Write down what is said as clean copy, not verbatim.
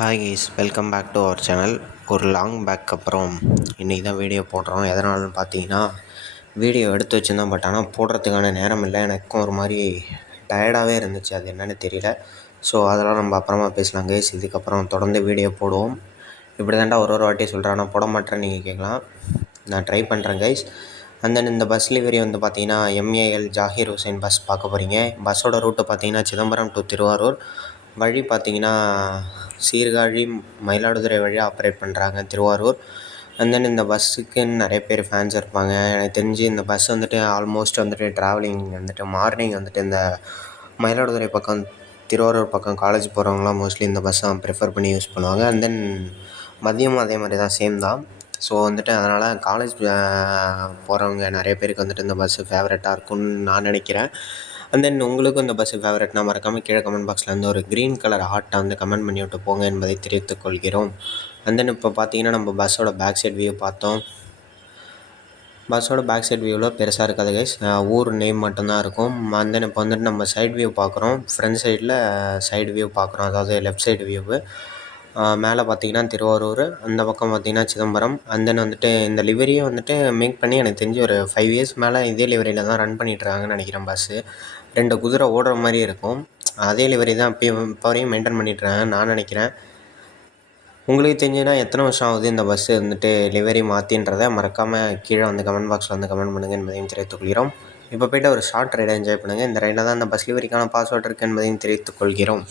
Hi guys, welcome back to our channel. ஒரு long back அப்புறம் இன்றைக்கி தான் வீடியோ போடுறோம். எதனாலன்னு பார்த்தீங்கன்னா, வீடியோ எடுத்து வச்சுருந்தேன். பட் ஆனால் போடுறதுக்கான நேரம் இல்லை. எனக்கும் ஒரு மாதிரி டயர்டாகவே இருந்துச்சு. அது என்னென்னு தெரியல. ஸோ அதெல்லாம் நம்ம அப்புறமா பேசலாம் கைஸ். இதுக்கப்புறம் தொடர்ந்து வீடியோ போடுவோம். இப்படி தாண்டா ஒரு வாட்டி சொல்கிறேன், ஆனால் போட மாட்டேன்னு நீங்கள் கேட்கலாம். நான் ட்ரை பண்ணுறேன் கைஸ். அண்ட் தென் இந்த பஸ் லிவரி வந்து பார்த்தீங்கன்னா எம்ஏஎல் ஜாகிர் ஹுசைன் பஸ் பார்க்க போகிறீங்க. பஸ்ஸோட ரூட்டு பார்த்தீங்கன்னா சிதம்பரம் டு திருவாரூர். வழி பார்த்தீங்கன்னா சீர்காழி மயிலாடுதுறை வழியாக ஆப்ரேட் பண்ணுறாங்க திருவாரூர். அண்ட் தென் இந்த பஸ்ஸுக்குன்னு நிறைய பேர் ஃபேன்ஸ் இருப்பாங்க. எனக்கு தெரிஞ்சு இந்த பஸ் வந்துட்டு ஆல்மோஸ்ட் வந்துட்டு ட்ராவலிங் வந்துட்டு மார்னிங் வந்துட்டு இந்த மயிலாடுதுறை பக்கம் திருவாரூர் பக்கம் காலேஜ் போகிறவங்களாம் மோஸ்ட்லி இந்த பஸ்ஸை ப்ரிஃபர் பண்ணி யூஸ் பண்ணுவாங்க. அண்ட் தென் மதியமும் அதே மாதிரி தான், சேம் தான். ஸோ வந்துட்டு அதனால் காலேஜ் போகிறவங்க நிறைய பேருக்கு வந்துட்டு இந்த பஸ்ஸு ஃபேவரட்டாக இருக்கும்னு நான் நினைக்கிறேன். அண்ட் தென் உங்களுக்கும் இந்த பஸ்ஸு ஃபேவரட்னா மறக்காமல் கீழே கமெண்ட் பாக்ஸில் வந்து ஒரு க்ரீன் கலர் ஹார்ட்டை வந்து கமெண்ட் பண்ணி விட்டு போங்க என்பதை தெரிவித்துக் கொள்கிறோம். அண்ட் தென் இப்போ பார்த்தீங்கன்னா நம்ம பஸ்ஸோட பேக் சைட் வியூ பார்த்தோம். பஸ்ஸோட பேக் சைட் வியூவில் பெருசாக இருக்காது கைஸ், ஊர் நேம் மட்டும்தான் இருக்கும். அண்ட் தென் இப்போ வந்துட்டு நம்ம சைட் வியூ பார்க்குறோம். ஃப்ரண்ட் சைடில் சைடு வியூ பார்க்குறோம், அதாவது லெஃப்ட் சைடு வியூவு. மேலே பார்த்தீங்கன்னா திருவாரூர், அந்த பக்கம் பார்த்தீங்கன்னா சிதம்பரம். அண்ட் தென் வந்துட்டு இந்த லிவரியை வந்துட்டு மேக் பண்ணி எனக்கு தெரிஞ்சு ஒரு 5 இயர்ஸ் மேலே இதே லிவரியில் தான் ரன் பண்ணிகிட்ருக்காங்கன்னு நினைக்கிறேன். பஸ்ஸு 2 குதிரை ஓடுற மாதிரி இருக்கும். அதே லிவரி தான் இப்போ வரையும் மெயின்டைன் பண்ணிகிட்ருக்காங்கன்னு நான் நினைக்கிறேன். உங்களுக்கு தெரிஞ்சுன்னா எத்தனை வருஷம் ஆகுது இந்த பஸ்ஸு வந்துட்டு லிவரி மாற்றின்றதை மறக்காமல் கீழே வந்து கமெண்ட் பாக்ஸில் வந்து கமெண்ட் பண்ணுங்கள் என்பதையும் தெரிவித்துக் கொள்கிறோம். இப்போ போய்ட்டு ஒரு ஷார்ட் ரைடை என்ஜாய் பண்ணுங்கள். இந்த ரைடில் தான் இந்த பஸ் லிவரிக்கான பாஸ்வேர்ட் இருக்குது என்பதையும் தெரிவித்துக் கொள்கிறோம்.